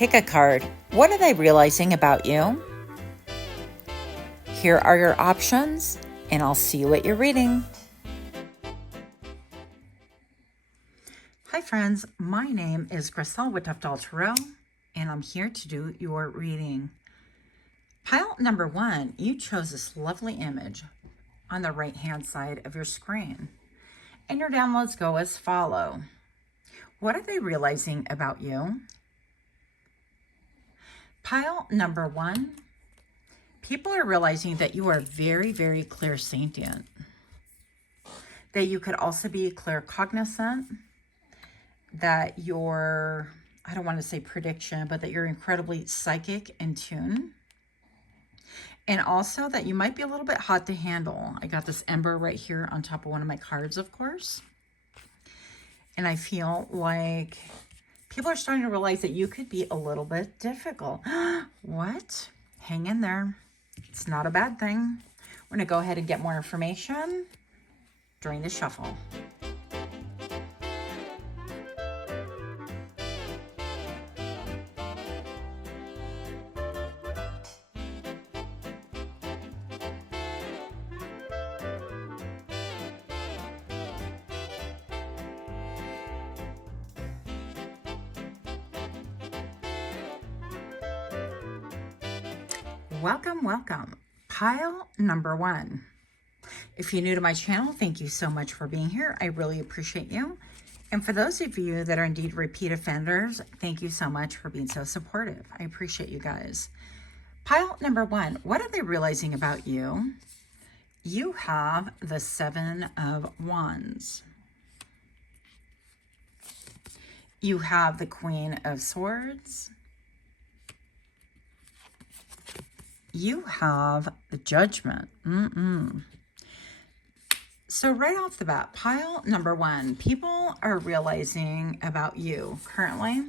Pick a card. What are they realizing about you? Here are your options, and I'll see you at your reading. Hi friends, my name is Crystal with Untitled Tarot, and I'm here to do your reading. Pile number 1, you chose this lovely image on the right-hand side of your screen. And your downloads go as follow. What are they realizing about you? Pile number 1, people are realizing that you are very, very clairsentient. That you could also be claircognizant. That you're, I don't want to say prediction, but that you're incredibly psychic in tune. And also that you might be a little bit hot to handle. I got this ember right here on top of one of my cards, of course. And I feel like people are starting to realize that you could be a little bit difficult. What? Hang in there. It's not a bad thing. We're going to go ahead and get more information during the shuffle. Welcome, welcome. Pile number 1. If you're new to my channel, thank you so much for being here. I really appreciate you. And for those of you that are indeed repeat offenders, thank you so much for being so supportive. I appreciate you guys. Pile number 1, what are they realizing about you? You have the 7 of Wands. You have the Queen of Swords. You have the Judgment. So right off the bat, pile number 1, people are realizing about you currently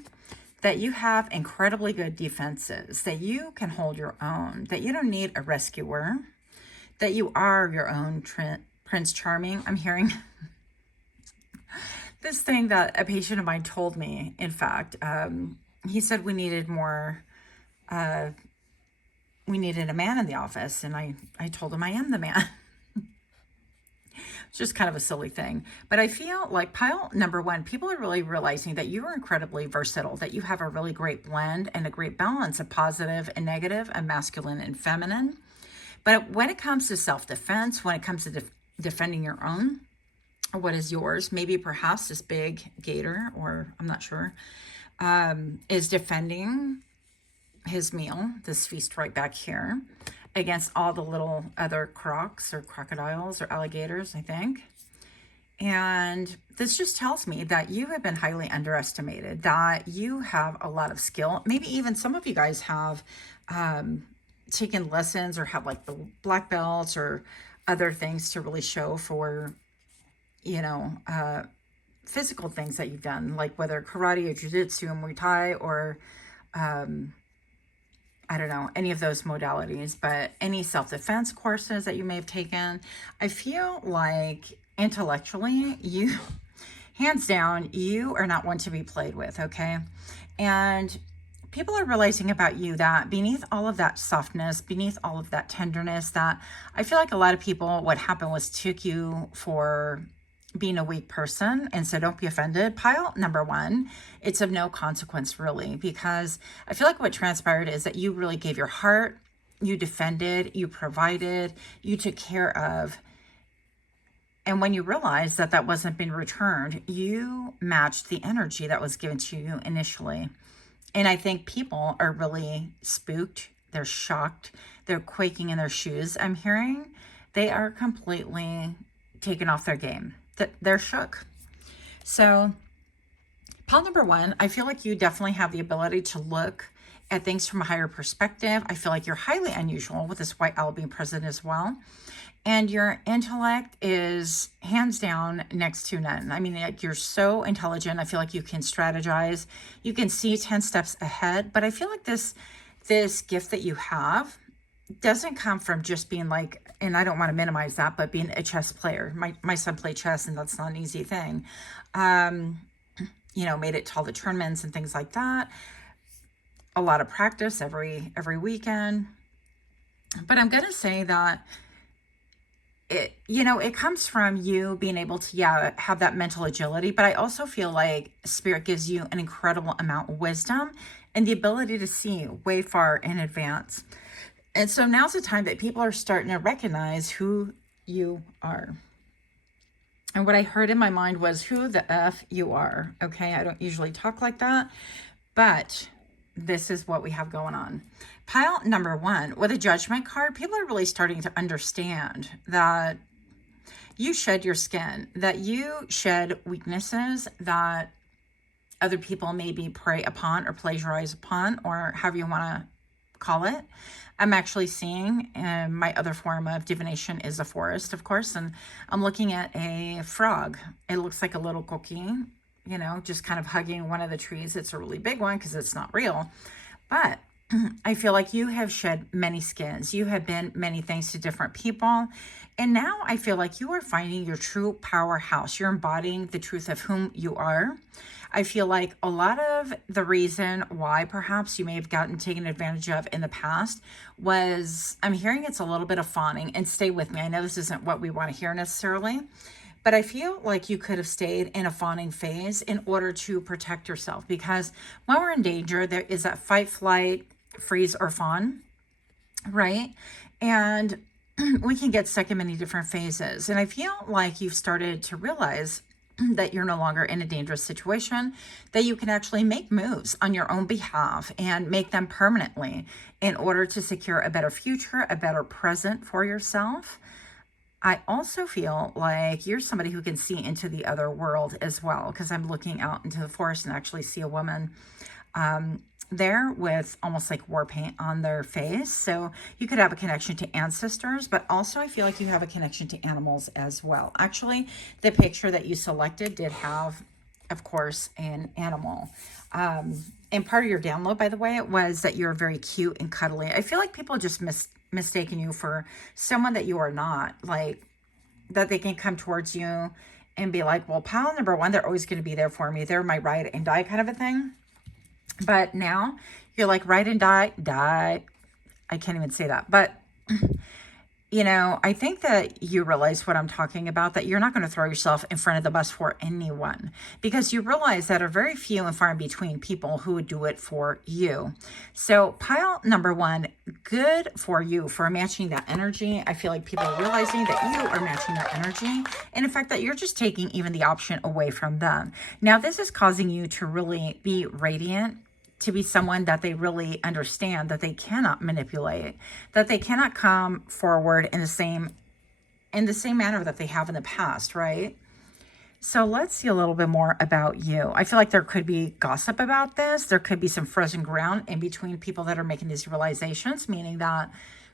that you have incredibly good defenses, that you can hold your own, that you don't need a rescuer, that you are your own Prince Charming. I'm hearing this thing that a patient of mine told me. In fact, he said we needed more... we needed a man in the office, and I told him I am the man. It's just kind of a silly thing. But I feel like pile number 1, people are really realizing that you are incredibly versatile, that you have a really great blend and a great balance of positive and negative, and masculine and feminine. But when it comes to self-defense, when it comes to defending your own, or what is yours, maybe perhaps this big gator, or I'm not sure, is defending his meal, this feast right back here, against all the little other crocs or crocodiles or alligators, I think. And this just tells me that you have been highly underestimated, that you have a lot of skill. Maybe even some of you guys have taken lessons or have like the black belts or other things to really show for, you know, physical things that you've done, like whether karate or jiu-jitsu or Muay Thai or I don't know, any of those modalities, but any self-defense courses that you may have taken. I feel like intellectually, you, hands down, you are not one to be played with, okay? And people are realizing about you that beneath all of that softness, beneath all of that tenderness, that I feel like a lot of people, what happened was took you for being a weak person. And so don't be offended. Pile number 1, it's of no consequence really, because I feel like what transpired is that you really gave your heart, you defended, you provided, you took care of. And when you realized that that wasn't being returned, you matched the energy that was given to you initially. And I think people are really spooked. They're shocked. They're quaking in their shoes. I'm hearing they are completely taken off their game. They're shook. So pile number 1, I feel like you definitely have the ability to look at things from a higher perspective. I feel like you're highly unusual with this white owl being present as well. And your intellect is hands down next to none. I mean, like, you're so intelligent. I feel like you can strategize. You can see 10 steps ahead. But I feel like this gift that you have doesn't come from just being like, and I don't want to minimize that, but being a chess player. My son played chess, and that's not an easy thing. You know, made it to all the tournaments and things like that. a lot of practice every weekend. But I'm going to say that it comes from you being able to, have that mental agility. But I also feel like Spirit gives you an incredible amount of wisdom and the ability to see way far in advance. And so now's the time that people are starting to recognize who you are. And what I heard in my mind was who the F you are. Okay, I don't usually talk like that, but this is what we have going on. Pile number 1, with a judgment card, people are really starting to understand that you shed your skin, that you shed weaknesses that other people maybe prey upon or plagiarize upon, or however you want to call it. I'm actually seeing my other form of divination is a forest, of course, and I'm looking at a frog. It looks like a little cookie, just kind of hugging one of the trees. It's a really big one because it's not real, but I feel like you have shed many skins. You have been many things to different people. And now I feel like you are finding your true powerhouse. You're embodying the truth of whom you are. I feel like a lot of the reason why perhaps you may have gotten taken advantage of in the past was, I'm hearing it's a little bit of fawning. And stay with me. I know this isn't what we want to hear necessarily, but I feel like you could have stayed in a fawning phase in order to protect yourself. Because when we're in danger, there is that fight, flight, freeze, or fawn, right? And we can get stuck in many different phases. And I feel like you've started to realize that you're no longer in a dangerous situation, that you can actually make moves on your own behalf and make them permanently in order to secure a better future, a better present for yourself. I also feel like you're somebody who can see into the other world as well, because I'm looking out into the forest and actually see a woman there with almost like war paint on their face. So you could have a connection to ancestors, but also I feel like you have a connection to animals as well. Actually, the picture that you selected did have, of course, an animal. And part of your download, by the way, it was that you're very cute and cuddly. I feel like people just mistaken you for someone that you are not, like that they can come towards you and be like, well, pal number 1, they're always going to be there for me. They're my ride and die kind of a thing. But now you're like ride and die. I can't even say that. But, I think that you realize what I'm talking about, that you're not going to throw yourself in front of the bus for anyone, because you realize that are very few and far in between people who would do it for you. So pile number 1, good for you for matching that energy. I feel like people are realizing that you are matching that energy. And in fact, that you're just taking even the option away from them. Now, this is causing you to really be radiant, to be someone that they really understand, that they cannot manipulate, that they cannot come forward in the same manner that they have in the past, right? So let's see a little bit more about you. I feel like there could be gossip about this. There could be some frozen ground in between people that are making these realizations, meaning that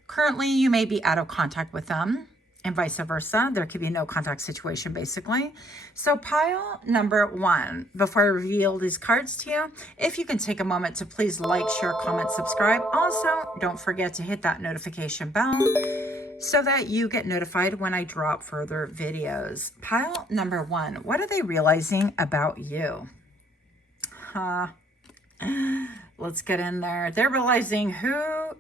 currently you may be out of contact with them, and vice versa. There could be no contact situation, basically. So pile number 1, before I reveal these cards to you, if you can take a moment to please like, share, comment, subscribe. Also, don't forget to hit that notification bell so that you get notified when I drop further videos. Pile number 1, what are they realizing about you? Let's get in there. They're realizing who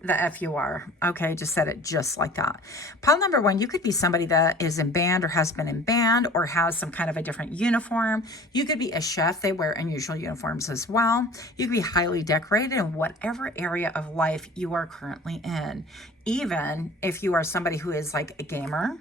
the F you are. Okay, just said it just like that. Pile number 1, you could be somebody that is in band or has been in band or has some kind of a different uniform. You could be a chef. They wear unusual uniforms as well. You could be highly decorated in whatever area of life you are currently in. Even if you are somebody who is like a gamer,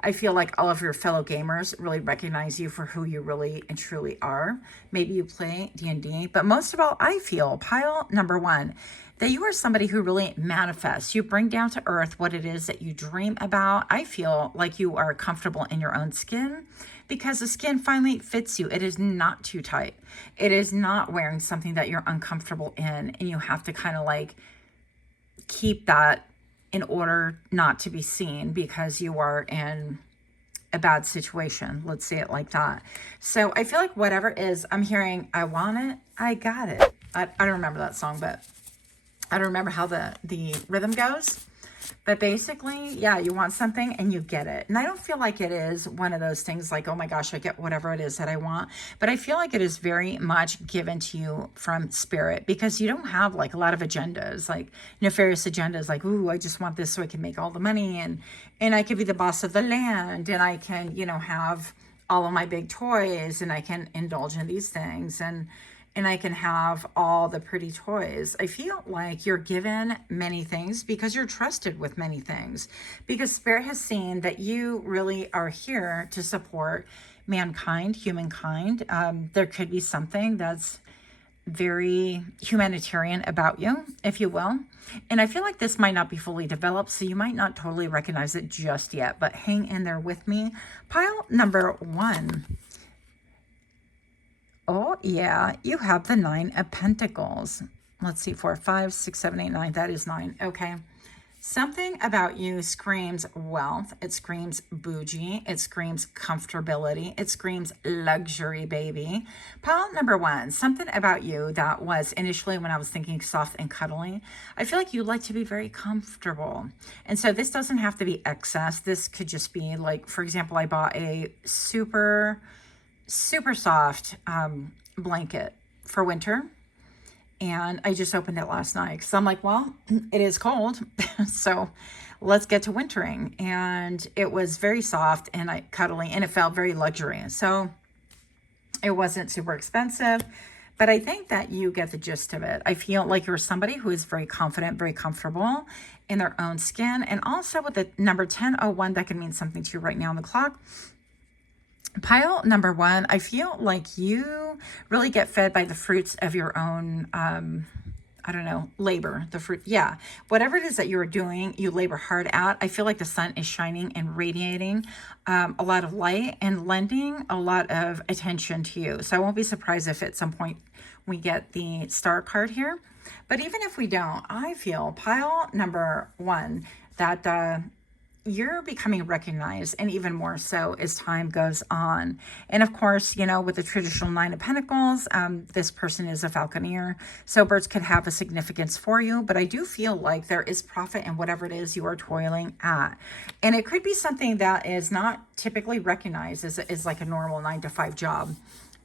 I feel like all of your fellow gamers really recognize you for who you really and truly are. Maybe you play D&D, but most of all, I feel, pile number 1, that you are somebody who really manifests. You bring down to earth what it is that you dream about. I feel like you are comfortable in your own skin because the skin finally fits you. It is not too tight. It is not wearing something that you're uncomfortable in, and you have to kind of like keep that in order not to be seen because you are in a bad situation. Let's say it like that. So I feel like whatever it is, I'm hearing, I want it, I got it. I don't remember that song, but I don't remember how the rhythm goes. But basically, yeah, you want something and you get it. And I don't feel like it is one of those things like, oh my gosh, I get whatever it is that I want. But I feel like it is very much given to you from spirit, because you don't have like a lot of agendas, like nefarious agendas, like, ooh, I just want this so I can make all the money, and I can be the boss of the land, and I can, you know, have all of my big toys, and I can indulge in these things, and I can have all the pretty toys. I feel like you're given many things because you're trusted with many things, because Spirit has seen that you really are here to support mankind, humankind. There could be something that's very humanitarian about you, if you will. And I feel like this might not be fully developed, so you might not totally recognize it just yet, but hang in there with me. Pile number 1. Oh, yeah, you have the 9 of Pentacles. Let's see, 4, 5, 6, 7, 8, 9. That is 9. Okay. Something about you screams wealth. It screams bougie. It screams comfortability. It screams luxury, baby. Pile number 1, something about you that was initially, when I was thinking soft and cuddly, I feel like you like to be very comfortable. And so this doesn't have to be excess. This could just be like, for example, I bought a super soft blanket for winter, and I just opened it last night because I'm like, well, it is cold, so let's get to wintering. And it was very soft and cuddly, and it felt very luxurious. So it wasn't super expensive, but I think that you get the gist of it. I feel like you're somebody who is very confident, very comfortable in their own skin. And also with the number 1001, that can mean something to you right now on the clock. Pile number 1, I feel like you really get fed by the fruits of your own, I don't know, labor, the fruit. Yeah. Whatever it is that you're doing, you labor hard at. I feel like the sun is shining and radiating a lot of light and lending a lot of attention to you. So I won't be surprised if at some point we get the star card here. But even if we don't, I feel pile number 1 that, you're becoming recognized, and even more so as time goes on. And of course, you know, with the traditional 9 of Pentacles, this person is a falconer, so birds could have a significance for you. But I do feel like there is profit in whatever it is you are toiling at, and it could be something that is not typically recognized as like a normal 9 to 5 job,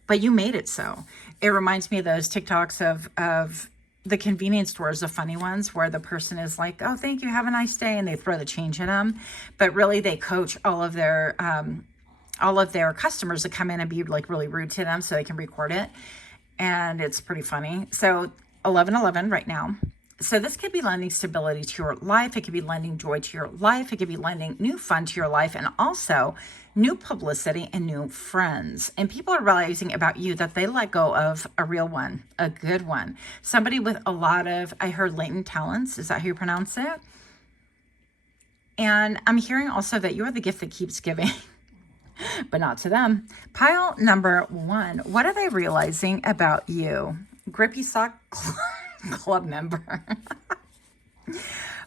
but you made it so. It reminds me of those TikToks of the convenience stores, the funny ones, where the person is like, oh, thank you, have a nice day, and they throw the change at them. But really, they coach all of their customers to come in and be like really rude to them so they can record it. And it's pretty funny. So 11/11 right now. So this could be lending stability to your life. It could be lending joy to your life. It could be lending new fun to your life, and also new publicity and new friends. And people are realizing about you that they let go of a real one, a good one. Somebody with a lot of, I heard, latent talents. Is that how you pronounce it? And I'm hearing also that you are the gift that keeps giving, but not to them. Pile number 1, what are they realizing about you? Grippy sock club member.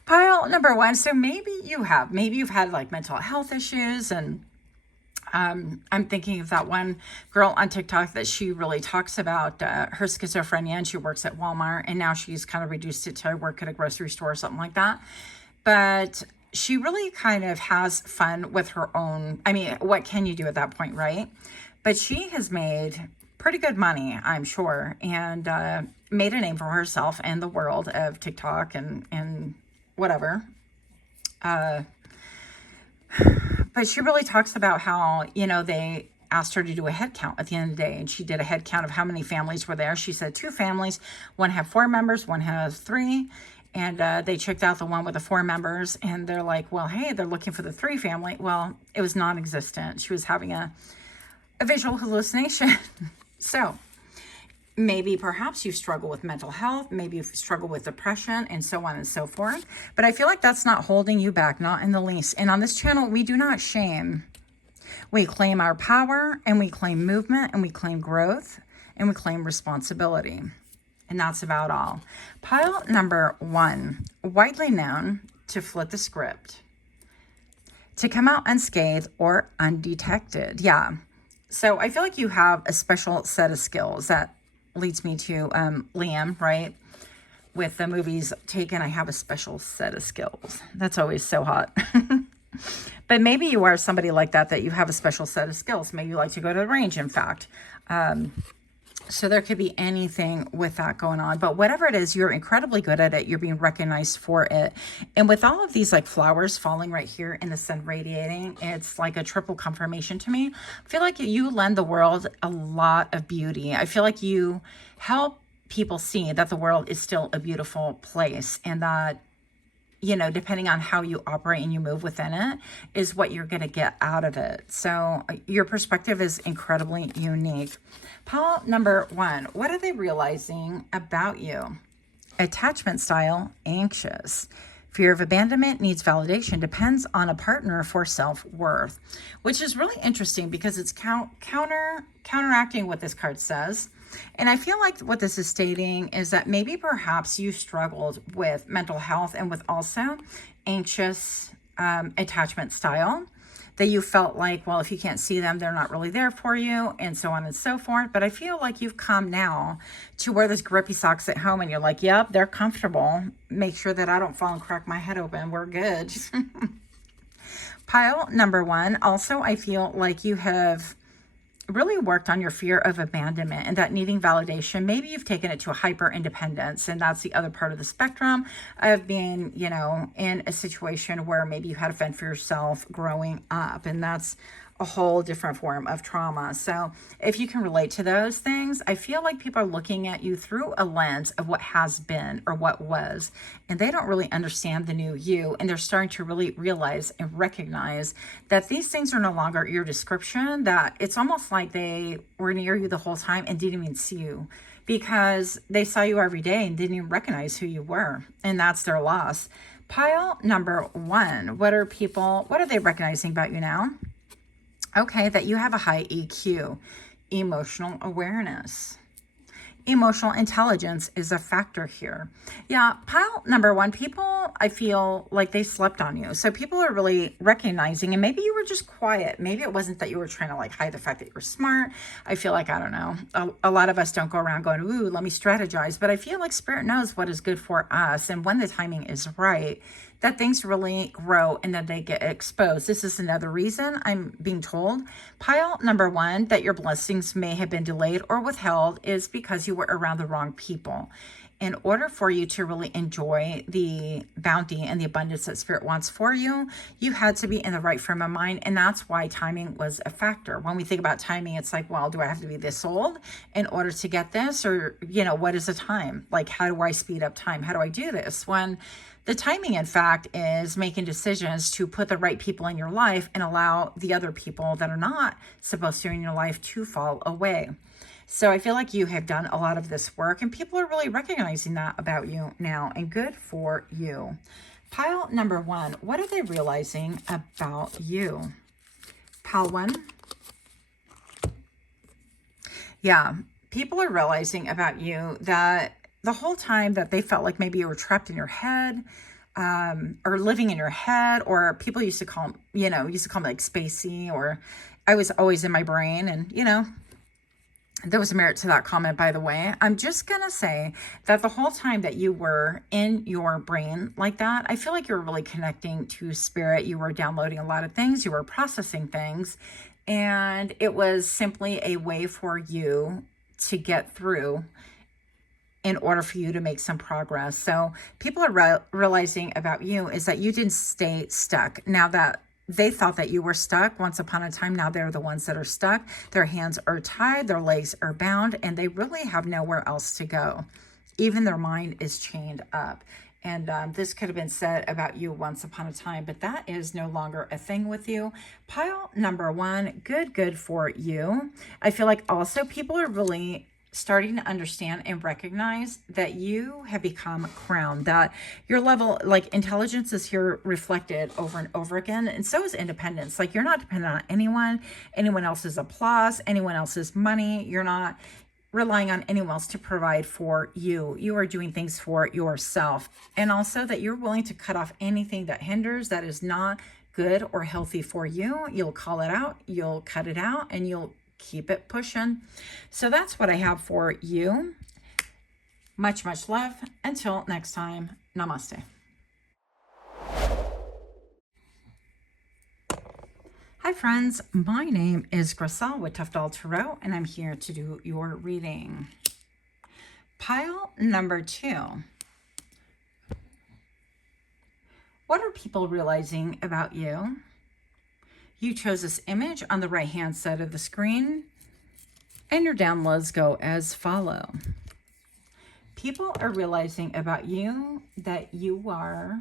Pile number 1. So maybe you've had like mental health issues, and I'm thinking of that one girl on TikTok that she really talks about her schizophrenia, and she works at Walmart, and now she's kind of reduced it to work at a grocery store or something like that. But she really kind of has fun with her own. I mean, what can you do at that point, right? But she has made pretty good money, I'm sure, and made a name for herself and the world of TikTok and whatever. But she really talks about how, you know, they asked her to do a head count at the end of the day, and she did a head count of how many families were there. She said 2 families, one had 4 members, one has 3. And they checked out the one with the 4 members, and they're like, well, hey, they're looking for the 3 family. Well, it was non-existent. She was having a visual hallucination. So maybe perhaps you struggle with mental health, maybe you struggle with depression, and so on and so forth. But I feel like that's not holding you back, not in the least. And on this channel, we do not shame. We claim our power, and we claim movement, and we claim growth, and we claim responsibility. And that's about all. Pile number 1, widely known to flip the script, to come out unscathed or undetected. Yeah. So I feel like you have a special set of skills. That leads me to Liam, right? with the movies taken, I have a special set of skills. That's always so hot. But maybe you are somebody like that, that you have a special set of skills. Maybe you like to go to the range, in fact. So there could be anything with that going on. But whatever it is, you're incredibly good at it. You're being recognized for it. And with all of these like flowers falling right here in the sun radiating, it's like a triple confirmation to me. I feel like you lend the world a lot of beauty. I feel like you help people see that the world is still a beautiful place, and that, you know, depending on how you operate and you move within it is what you're going to get out of it. So your perspective is incredibly unique. Pile number 1, what are they realizing about you? Attachment style, anxious. Fear of abandonment, needs validation, depends on a partner for self-worth, which is really interesting because it's counteracting what this card says. And I feel like what this is stating is that maybe perhaps you struggled with mental health and with also anxious attachment style, that you felt like, well, if you can't see them, they're not really there for you, and so on and so forth. But I feel like you've come now to wear those grippy socks at home and you're like, yep, they're comfortable. Make sure that I don't fall and crack my head open. We're good. Pile number 1. Also, I feel like you have really worked on your fear of abandonment and that needing validation. Maybe you've taken it to a hyper independence, and that's the other part of the spectrum of being, you know, in a situation where maybe you had to fend for yourself growing up, and that's a whole different form of trauma. So if you can relate to those things, I feel like people are looking at you through a lens of what has been or what was, and they don't really understand the new you. And they're starting to really realize and recognize that these things are no longer your description, that it's almost like they were near you the whole time and didn't even see you, because they saw you every day and didn't even recognize who you were. And that's their loss. Pile number 1, what are they recognizing about you now? Okay, that you have a high EQ, emotional awareness. Emotional intelligence is a factor here. Yeah, pile number 1, people, I feel like they slept on you. So people are really recognizing, and maybe you were just quiet. Maybe it wasn't that you were trying to like hide the fact that you were smart. I feel like, I don't know, a lot of us don't go around going, ooh, let me strategize. But I feel like Spirit knows what is good for us. And when the timing is right, that things really grow and then they get exposed. This is another reason I'm being told. Pile number 1, that your blessings may have been delayed or withheld is because you were around the wrong people. In order for you to really enjoy the bounty and the abundance that Spirit wants for you, you had to be in the right frame of mind. And that's why timing was a factor. When we think about timing, it's like, well, do I have to be this old in order to get this? Or, you know, what is the time? Like, how do I speed up time? How do I do this? When the timing, in fact, is making decisions to put the right people in your life and allow the other people that are not supposed to in your life to fall away. So I feel like you have done a lot of this work, and people are really recognizing that about you now, and good for you. Pile number 1, what are they realizing about you? Pile 1. Yeah, people are realizing about you that the whole time that they felt like maybe you were trapped in your head, or living in your head, or people used to call me like spacey, or I was always in my brain. And, you know, there was merit to that comment, by the way. I'm just going to say that the whole time that you were in your brain like that, I feel like you're really connecting to Spirit. You were downloading a lot of things. You were processing things. And it was simply a way for you to get through in order for you to make some progress. So people are realizing about you is that you didn't stay stuck. Now that they thought that you were stuck once upon a time, now they're the ones that are stuck. Their hands are tied, their legs are bound, and they really have nowhere else to go. Even their mind is chained up. And this could have been said about you once upon a time, but that is no longer a thing with you. Pile number 1, good for you. I feel like also people are really starting to understand and recognize that you have become crowned, that your level, like intelligence is here reflected over and over again. And so is independence. Like, you're not dependent on anyone else's applause, anyone else's money. You're not relying on anyone else to provide for you. You are doing things for yourself. And also that you're willing to cut off anything that hinders, that is not good or healthy for you. You'll call it out, you'll cut it out, and you'll keep it pushing. So that's what I have for you. Much, much love. Until next time, namaste. Hi friends, my name is Griselle with Untitled Tarot, and I'm here to do your reading. Pile number 2. What are people realizing about you? You chose this image on the right hand side of the screen, and your downloads go as follow. People are realizing about you that you are,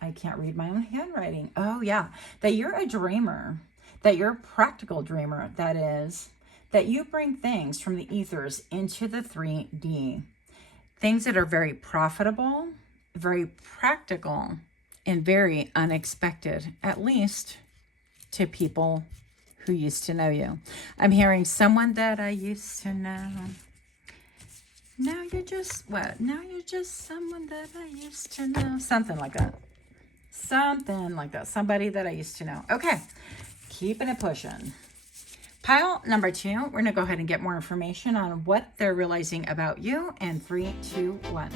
I can't read my own handwriting. Oh yeah, that you're a dreamer, that you're a practical dreamer. That is, that you bring things from the ethers into the 3D. Things that are very profitable, very practical, and very unexpected, at least to people who used to know you. I'm hearing someone that I used to know. Now you're just, what? Now you're just someone that I used to know. Something like that. Something like that. Somebody that I used to know. Okay. Keeping it pushing. Pile number 2. We're going to go ahead and get more information on what they're realizing about you. And 3, 2, 1.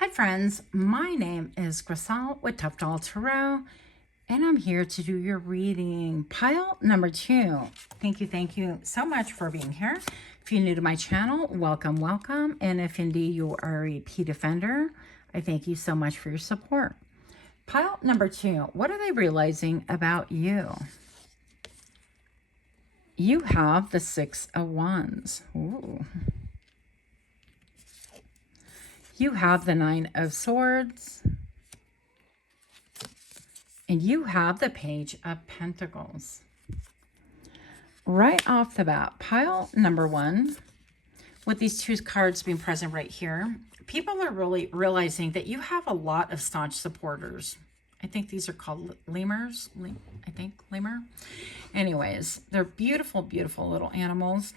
Hi friends, my name is Griselle with Untitled Tarot, and I'm here to do your reading. Pile number 2. Thank you so much for being here. If you're new to my channel, welcome, welcome. And if indeed you are a repeat offender, I thank you so much for your support. Pile number 2, what are they realizing about you? You have the 6 of Wands. Ooh. You have the 9 of Swords. And you have the Page of Pentacles. Right off the bat, pile number 1, with these 2 cards being present right here, people are really realizing that you have a lot of staunch supporters. I think these are called lemurs. I think lemur. Anyways, they're beautiful, beautiful little animals.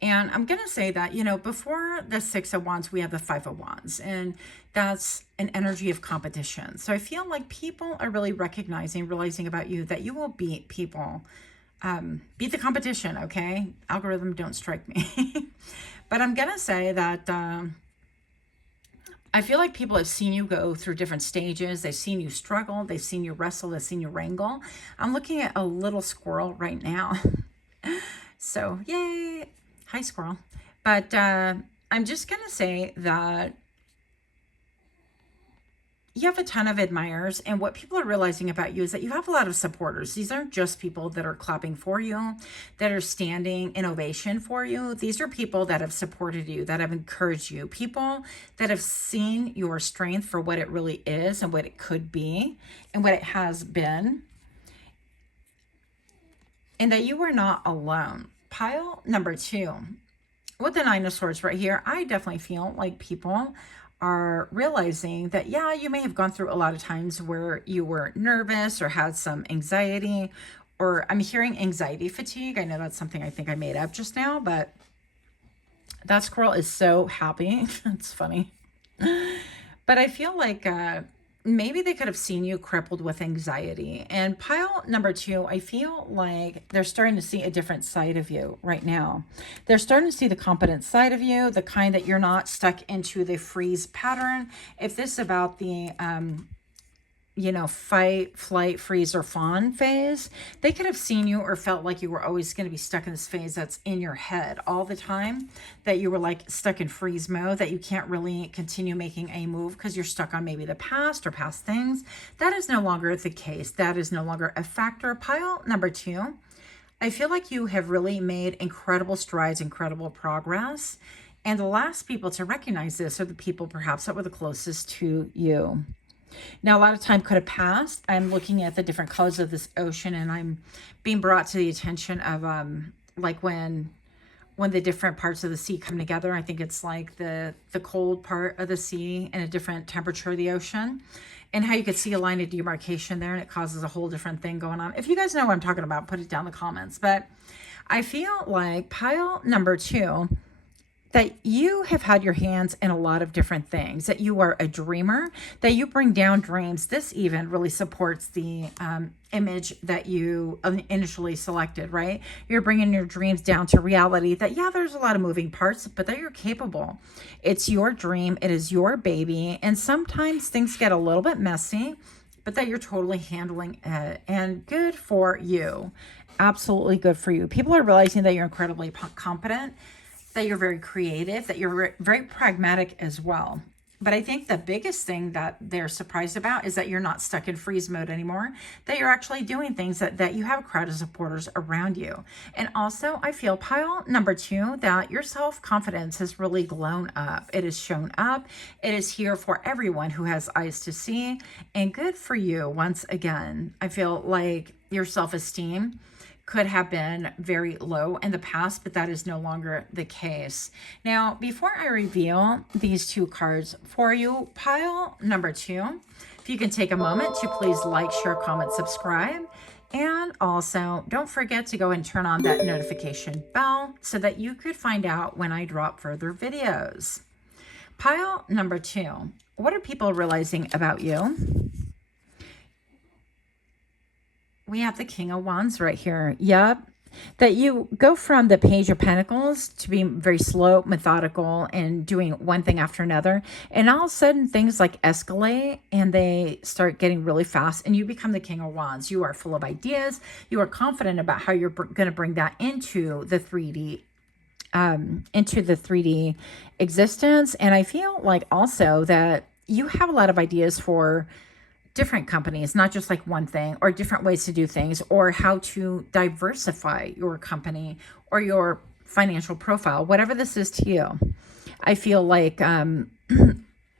And I'm going to say that, you know, before the 6 of Wands, we have the 5 of Wands, and that's an energy of competition. So I feel like people are really realizing about you that you will beat people, beat the competition, okay? Algorithm, don't strike me. But I'm going to say that I feel like people have seen you go through different stages. They've seen you struggle. They've seen you wrestle. They've seen you wrangle. I'm looking at a little squirrel right now. So, yay. Hi, squirrel. But I'm just going to say that you have a ton of admirers, and what people are realizing about you is that you have a lot of supporters. These aren't just people that are clapping for you, that are standing in ovation for you. These are people that have supported you, that have encouraged you, people that have seen your strength for what it really is and what it could be and what it has been, and that you are not alone. Pile number 2, with the 9 of Swords right here, I definitely feel like people are realizing that, yeah, you may have gone through a lot of times where you were nervous or had some anxiety, or I'm hearing anxiety fatigue. I know that's something I think I made up just now, but that squirrel is so happy. It's funny. But I feel like maybe they could have seen you crippled with anxiety. And pile number 2, I feel like they're starting to see a different side of you right now. They're starting to see the competent side of you, the kind that you're not stuck into the freeze pattern. If this is about the, you know, fight, flight, freeze, or fawn phase, they could have seen you or felt like you were always going to be stuck in this phase that's in your head all the time, that you were like stuck in freeze mode, that you can't really continue making a move because you're stuck on maybe the past or past things. That is no longer the case. That is no longer a factor. Pile number 2, I feel like you have really made incredible strides, incredible progress. And the last people to recognize this are the people perhaps that were the closest to you. Now, a lot of time could have passed. I'm looking at the different colors of this ocean, and I'm being brought to the attention of like when when the different parts of the sea come together. I think it's like the cold part of the sea and a different temperature of the ocean, and how you could see a line of demarcation there, and it causes a whole different thing going on. If you guys know what I'm talking about, put it down in the comments. But I feel like pile number 2, that you have had your hands in a lot of different things, that you are a dreamer, that you bring down dreams. This even really supports the image that you initially selected, right? You're bringing your dreams down to reality, that, yeah, there's a lot of moving parts, but that you're capable. It's your dream. It is your baby. And sometimes things get a little bit messy, but that you're totally handling it. And good for you. Absolutely good for you. People are realizing that you're incredibly competent, that you're very creative, that you're very pragmatic as well. But I think the biggest thing that they're surprised about is that you're not stuck in freeze mode anymore, that you're actually doing things, that you have a crowd of supporters around you. And also, I feel pile number 2, that your self-confidence has really grown up. It has shown up. It is here for everyone who has eyes to see. And good for you once again. I feel like your self-esteem could have been very low in the past, but that is no longer the case. Now, before I reveal these 2 cards for you, pile number 2, if you can take a moment to please like, share, comment, subscribe. And also, don't forget to go and turn on that notification bell so that you could find out when I drop further videos. Pile number 2, what are people realizing about you? We have the King of Wands right here. Yep. That you go from the Page of Pentacles to being very slow, methodical, and doing one thing after another. And all of a sudden, things like escalate and they start getting really fast, and you become the King of Wands. You are full of ideas. You are confident about how you're going to bring that into the 3D existence. And I feel like also that you have a lot of ideas for different companies, not just like one thing, or different ways to do things, or how to diversify your company or your financial profile, whatever this is to you. I feel like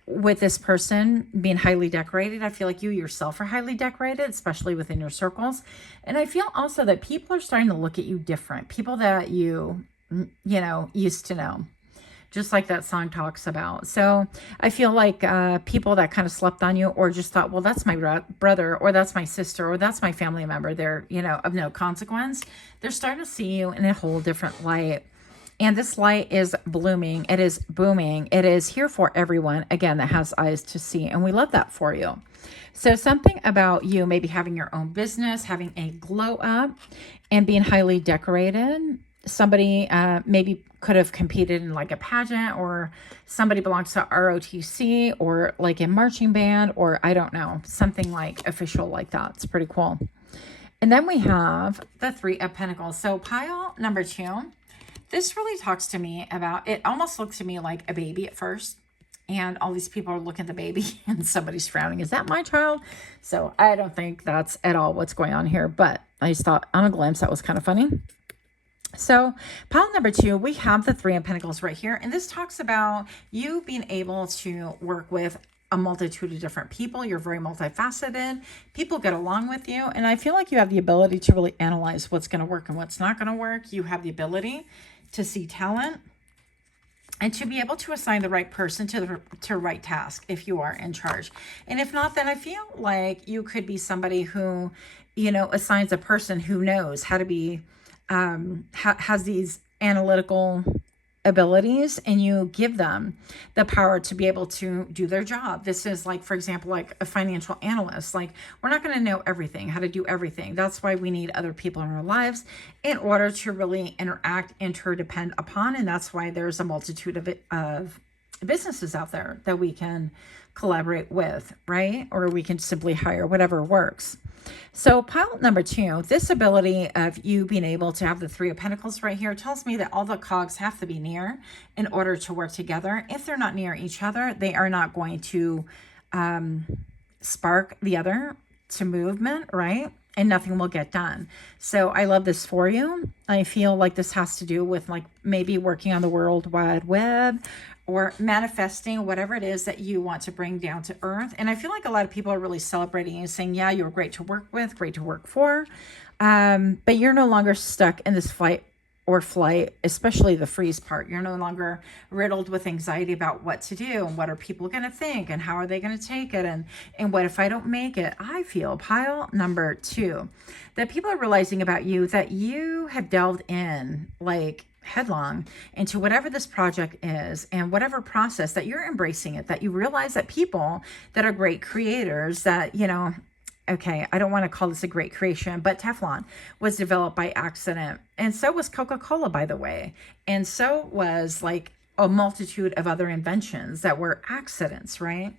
with this person being highly decorated, I feel like you yourself are highly decorated, especially within your circles. And I feel also that people are starting to look at you different. People that you used to know, just like that song talks about. So I feel like people that kind of slept on you, or just thought, well, that's my brother, or that's my sister, or that's my family member, they're, of no consequence. They're starting to see you in a whole different light. And this light is blooming. It is booming. It is here for everyone, again, that has eyes to see. And we love that for you. So something about you maybe having your own business, having a glow up, and being highly decorated. Somebody maybe could have competed in like a pageant, or somebody belongs to ROTC, or like a marching band, or I don't know, something like official like that. It's pretty cool. And then we have the 3 of Pentacles. So pile number 2, this really talks to me about, it almost looks to me like a baby at first. And all these people are looking at the baby and somebody's frowning. Is that my child? So I don't think that's at all what's going on here. But I just thought on a glimpse that was kind of funny. So pile number 2, we have the 3 of Pentacles right here. And this talks about you being able to work with a multitude of different people. You're very multifaceted. People get along with you. And I feel like you have the ability to really analyze what's going to work and what's not going to work. You have the ability to see talent and to be able to assign the right person to the right task if you are in charge. And if not, then I feel like you could be somebody who, assigns a person who knows how to be has these analytical abilities, and you give them the power to be able to do their job. This is like, for example, like a financial analyst. Like, we're not going to know everything, how to do everything. That's why we need other people in our lives in order to really interact, interdepend upon. And that's why there's a multitude of businesses out there that we can collaborate with, right? Or we can simply hire, whatever works. So pile number 2, this ability of you being able to have the 3 of Pentacles right here tells me that all the cogs have to be near in order to work together. If they're not near each other, they are not going to spark the other to movement, right? And nothing will get done. So I love this for you. I feel like this has to do with like maybe working on the World Wide Web, or manifesting whatever it is that you want to bring down to earth. And I feel like a lot of people are really celebrating you, saying, yeah, you were great to work with, great to work for. But you're no longer stuck in this fight or flight, especially the freeze part. You're no longer riddled with anxiety about what to do and what are people going to think and how are they going to take it and what if I don't make it. I feel pile number 2, that people are realizing about you that you have delved in like headlong into whatever this project is and whatever process, that you're embracing it, that you realize that people that are great creators, that, you know, okay, I don't want to call this a great creation, but Teflon was developed by accident. And so was Coca-Cola, by the way. And so was like a multitude of other inventions that were accidents, right?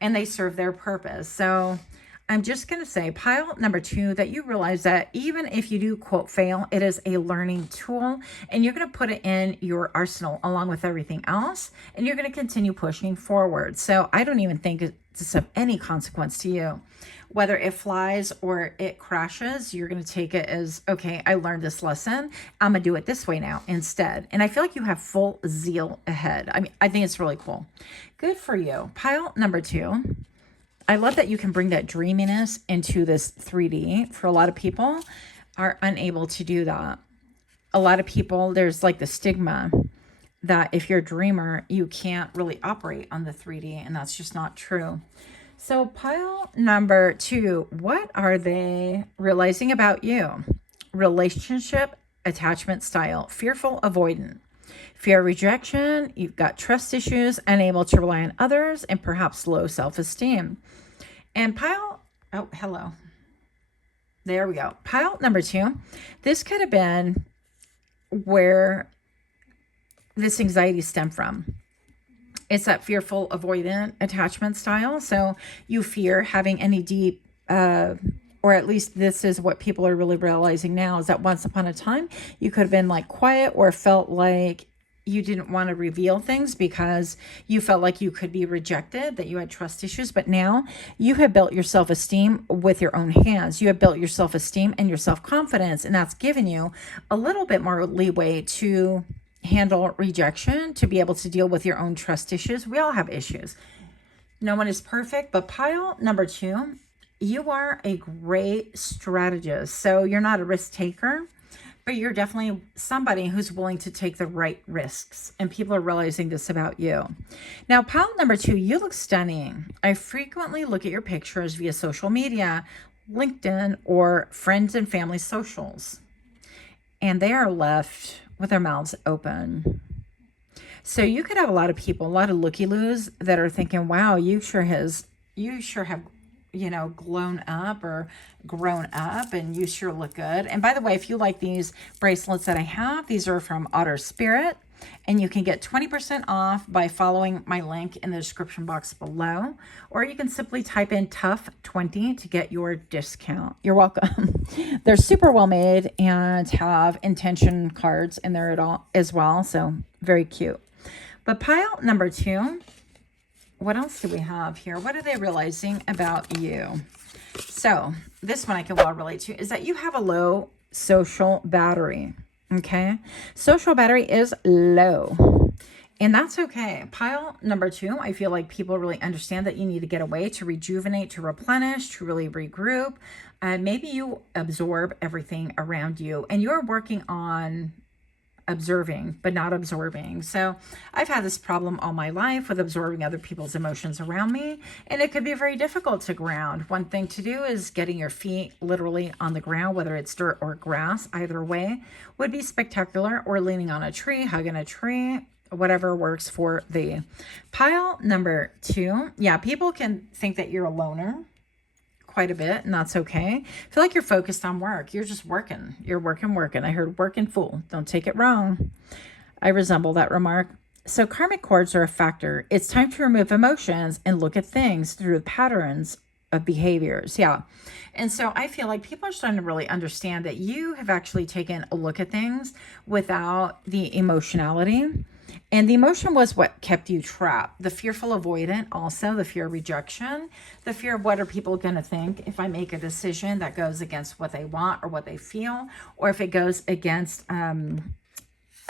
And they serve their purpose. So I'm just going to say pile number 2, that you realize that even if you do quote fail, it is a learning tool and you're going to put it in your arsenal along with everything else. And you're going to continue pushing forward. So I don't even think it's of any consequence to you. Whether it flies or it crashes, you're going to take it as, okay, I learned this lesson. I'm going to do it this way now instead. And I feel like you have full zeal ahead. I mean, I think it's really cool. Good for you. Pile number 2. I love that you can bring that dreaminess into this 3D. For a lot of people are unable to do that. A lot of people, there's like the stigma that if you're a dreamer, you can't really operate on the 3D, and that's just not true. So pile number 2, what are they realizing about you? Relationship, attachment style, fearful, avoidant. Fear of rejection, you've got trust issues, unable to rely on others, and perhaps low self-esteem. And pile, oh, hello. There we go. Pile number 2, this could have been where this anxiety stemmed from. It's that fearful, avoidant attachment style. So you fear having any deep, or at least this is what people are really realizing now, is that once upon a time, you could have been like quiet or felt like you didn't want to reveal things because you felt like you could be rejected, that you had trust issues. But now you have built your self-esteem with your own hands. You have built your self-esteem and your self-confidence, and that's given you a little bit more leeway to handle rejection, to be able to deal with your own trust issues. We all have issues. No one is perfect, but pile number 2, you are a great strategist. So you're not a risk taker, but you're definitely somebody who's willing to take the right risks, and people are realizing this about you. Now, pile number 2, you look stunning. I frequently look at your pictures via social media, LinkedIn, or friends and family socials, and they are left with their mouths open. So you could have a lot of people, a lot of looky-loos that are thinking, wow, you sure have, you know, grown up or grown up, and you sure look good. And by the way, if you like these bracelets that I have, these are from Otter Spirit, and you can get 20% off by following my link in the description box below, or you can simply type in tough20 to get your discount. You're welcome. They're super well made and have intention cards in there at all as well, so very cute. But pile number 2, what else do we have here? What are they realizing about you? So this one I can well relate to is that you have a low social battery. Okay. Social battery is low, and that's okay. Pile number 2, I feel like people really understand that you need to get away to rejuvenate, to replenish, to really regroup. Maybe you absorb everything around you, and you're working on observing, but not absorbing. So I've had this problem all my life with absorbing other people's emotions around me, and it could be very difficult to ground. One thing to do is getting your feet literally on the ground, whether it's dirt or grass, either way would be spectacular, or leaning on a tree, hugging a tree, whatever works for thee. Pile number 2, yeah, people can think that you're a loner quite a bit, and that's okay. I feel like you're focused on work. You're just working. You're working. I heard working fool. Don't take it wrong. I resemble that remark. So karmic cords are a factor. It's time to remove emotions and look at things through the patterns of behaviors. Yeah. And so I feel like people are starting to really understand that you have actually taken a look at things without the emotionality. And the emotion was what kept you trapped. The fearful avoidant, also the fear of rejection, the fear of what are people going to think if I make a decision that goes against what they want or what they feel, or if it goes against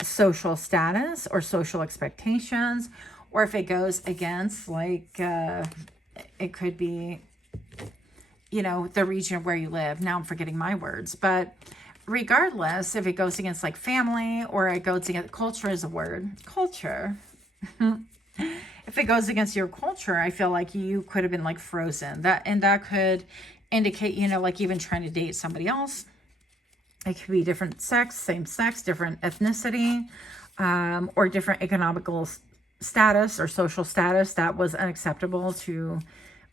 social status or social expectations, or if it goes against like it could be, you know, the region where you live. Now I'm forgetting my words, but regardless if it goes against like family or it goes against culture is a word. Culture. If it goes against your culture, I feel like you could have been like frozen. That could indicate, you know, like even trying to date somebody else. It could be different sex, same sex, different ethnicity, or different economical status or social status that was unacceptable to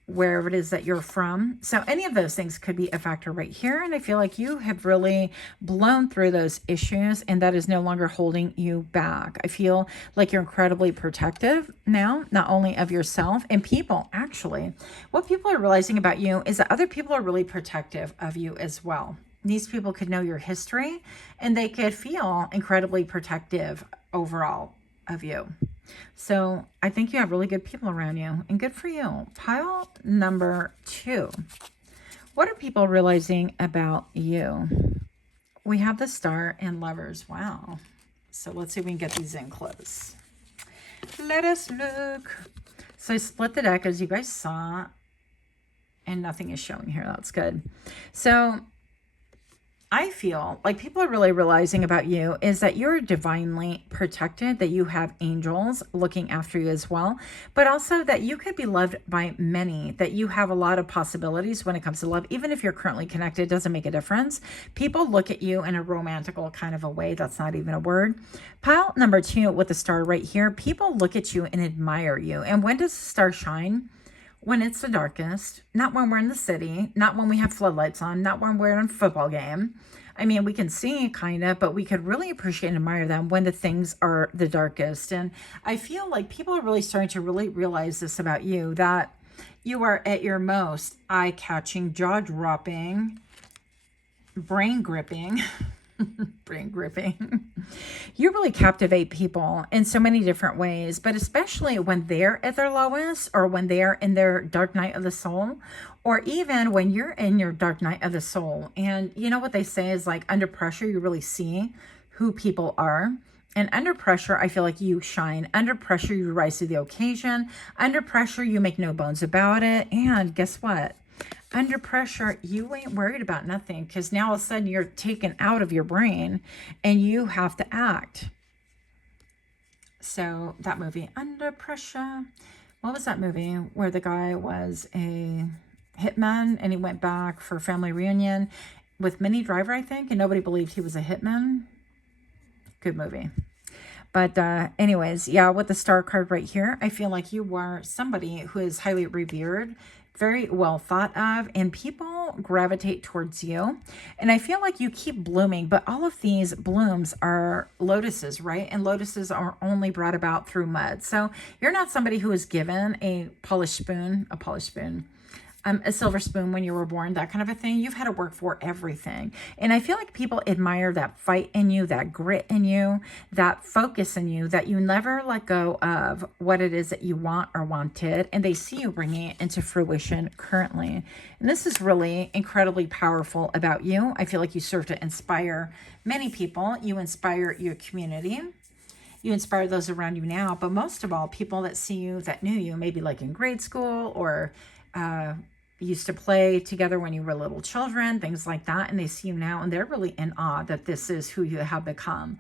wherever it is that you're from. So any of those things could be a factor right here. And I feel like you have really blown through those issues and that is no longer holding you back. I feel like you're incredibly protective now, not only of yourself and people. Actually, what people are realizing about you is that other people are really protective of you as well. These people could know your history and they could feel incredibly protective overall of you. So I think you have really good people around you and good for you. Pile number 2. What are people realizing about you? We have the Star and Lovers. Wow. So let's see if we can get these in close. Let us look. So I split the deck as you guys saw and nothing is showing here. That's good. So I feel like people are really realizing about you is that you're divinely protected, that you have angels looking after you as well, but also that you could be loved by many, that you have a lot of possibilities when it comes to love. Even if you're currently connected, it doesn't make a difference. People look at you in a romantical kind of a way. That's not even a word. Pile number 2 with the Star right here. People look at you and admire you. And when does the Star shine? When it's the darkest, not when we're in the city, not when we have floodlights on, not when we're in a football game. I mean, we can see kind of, but we could really appreciate and admire them when the things are the darkest. And I feel like people are really starting to really realize this about you, that you are at your most eye-catching, jaw-dropping, brain-gripping, brain-gripping. You really captivate people in so many different ways, but especially when they're at their lowest or when they're in their dark night of the soul, or even when you're in your dark night of the soul. And you know what they say is like under pressure, you really see who people are. And under pressure, I feel like you shine. Under pressure, you rise to the occasion. Under pressure, you make no bones about it. And guess what? Under pressure, you ain't worried about nothing because now all of a sudden you're taken out of your brain and you have to act. So that movie, Under Pressure, what was that movie where the guy was a hitman and he went back for a family reunion with Minnie Driver, I think, and nobody believed he was a hitman? Good movie. But anyways, yeah, with the Star card right here, I feel like you are somebody who is highly revered, very well thought of, and people gravitate towards you. And I feel like you keep blooming, but all of these blooms are lotuses, right? And lotuses are only brought about through mud. So you're not somebody who is given a silver spoon when you were born, that kind of a thing. You've had to work for everything. And I feel like people admire that fight in you, that grit in you, that focus in you, that you never let go of what it is that you want or wanted. And they see you bringing it into fruition currently. And this is really incredibly powerful about you. I feel like you serve to inspire many people. You inspire your community. You inspire those around you now. But most of all, people that see you, that knew you, maybe like in grade school or used to play together when you were little children, things like that, and they see you now and they're really in awe that this is who you have become.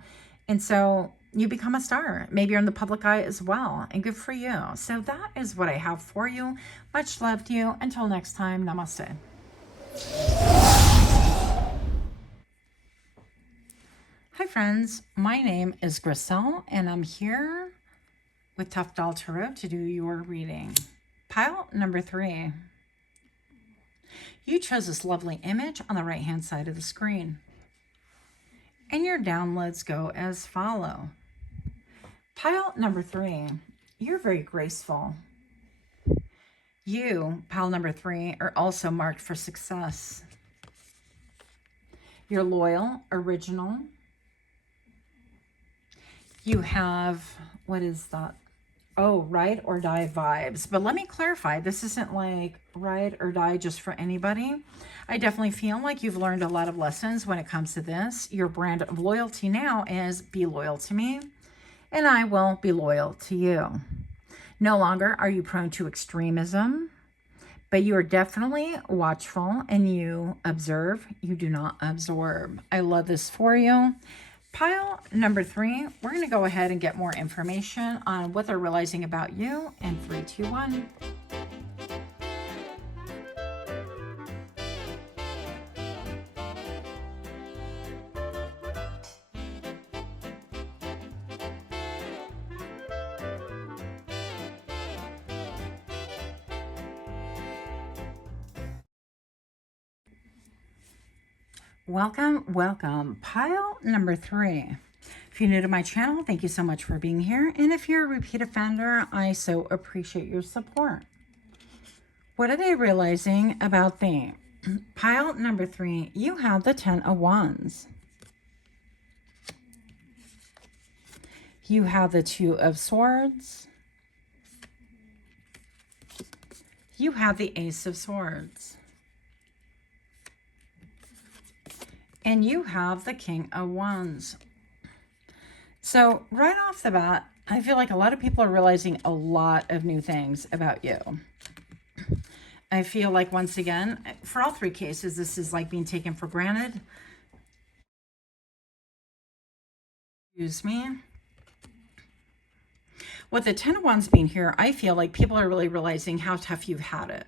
And so you become a star. Maybe you're in the public eye as well, and good for you. So that is what I have for you. Much love to you. Until next time, namaste. Hi friends, my name is Griselle and I'm here with Tough Doll Tarot to do your reading. Pile number 3. You chose this lovely image on the right hand side of the screen. And your downloads go as follow. Pile number 3, you're very graceful. You, pile number 3, are also marked for success. You're loyal, original. You have, what is that? Oh, ride or die vibes. But let me clarify, this isn't like ride or die just for anybody. I definitely feel like you've learned a lot of lessons when it comes to this. Your brand of loyalty now is be loyal to me, and I will be loyal to you. No longer are you prone to extremism, but you are definitely watchful and you observe, you do not absorb. I love this for you. Pile number 3, we're going to go ahead and get more information on what they're realizing about you in 3, 2, 1. Welcome, welcome. Pile number 3. If you're new to my channel, thank you so much for being here. And if you're a repeat offender, I so appreciate your support. What are they realizing about the pile number 3? You have the 10 of Wands. You have the 2 of Swords. You have the Ace of Swords. And you have the King of Wands. So right off the bat, I feel like a lot of people are realizing a lot of new things about you. I feel like, once again, for all 3 cases, this is like being taken for granted. Excuse me. With the 10 of Wands being here, I feel like people are really realizing how tough you've had it.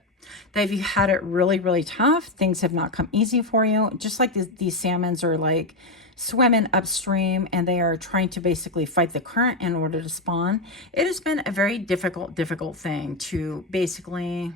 That you've had it really, really tough. Things have not come easy for you. Just like these salmons are like swimming upstream and they are trying to basically fight the current in order to spawn. It has been a very difficult thing to basically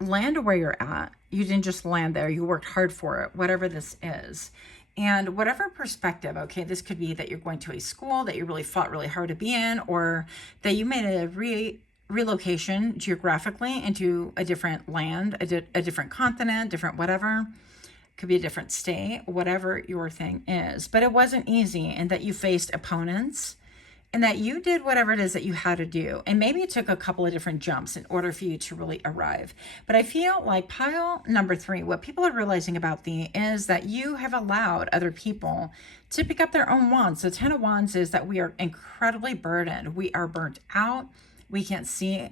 land where you're at. You didn't just land there. You worked hard for it, whatever this is. And whatever perspective, okay, this could be that you're going to a school that you really fought really hard to be in, or that you made a relocation geographically into a different land, a different continent, different whatever. Could be a different state, whatever your thing is. But it wasn't easy, and that you faced opponents, and that you did whatever it is that you had to do. And maybe it took a couple of different jumps in order for you to really arrive. But I feel like pile number 3, what people are realizing about thee is that you have allowed other people to pick up their own wands. The 10 of Wands is that we are incredibly burdened. We are burnt out. We can't see,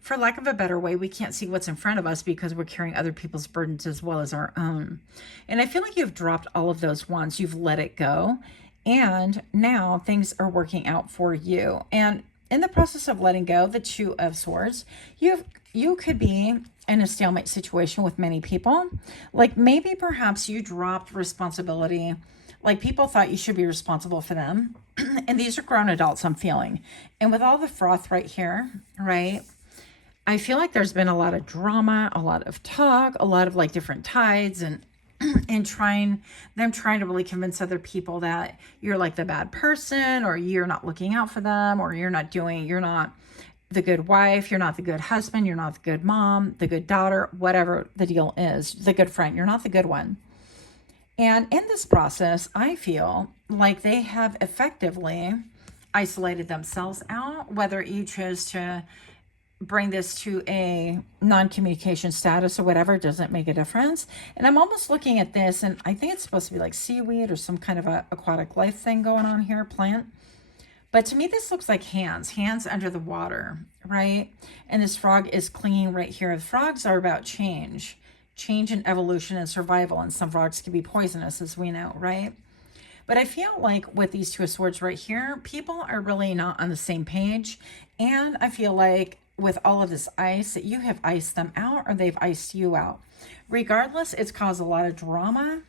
for lack of a better way, we can't see what's in front of us because we're carrying other people's burdens as well as our own. And I feel like you've dropped all of those wands. You've let it go. And now things are working out for you. And in the process of letting go, the 2 of Swords, you could be in a stalemate situation with many people. Like maybe perhaps you dropped responsibility. Like people thought you should be responsible for them. And these are grown adults, I'm feeling. And with all the froth right here, right, I feel like there's been a lot of drama, a lot of talk, a lot of like different tides, and trying to really convince other people that you're like the bad person, or you're not looking out for them, or you're not the good wife, you're not the good husband, you're not the good mom, the good daughter, whatever the deal is, the good friend, you're not the good one. And in this process, I feel like they have effectively isolated themselves out, whether you chose to bring this to a non-communication status or whatever, doesn't make a difference. And I'm almost looking at this, and I think it's supposed to be like seaweed or some kind of a aquatic life thing going on here, plant. But to me, this looks like hands under the water, right? And this frog is clinging right here. The frogs are about change and evolution and survival. And some frogs can be poisonous, as we know, right? But I feel like with these 2 of Swords right here, people are really not on the same page. And I feel like with all of this ice, that you have iced them out or they've iced you out. Regardless, it's caused a lot of drama,